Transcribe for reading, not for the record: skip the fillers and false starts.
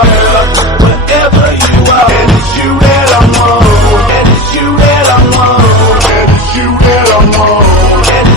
whatever you are. And it's you that I want. And it's you that I want. And it's you that I want. And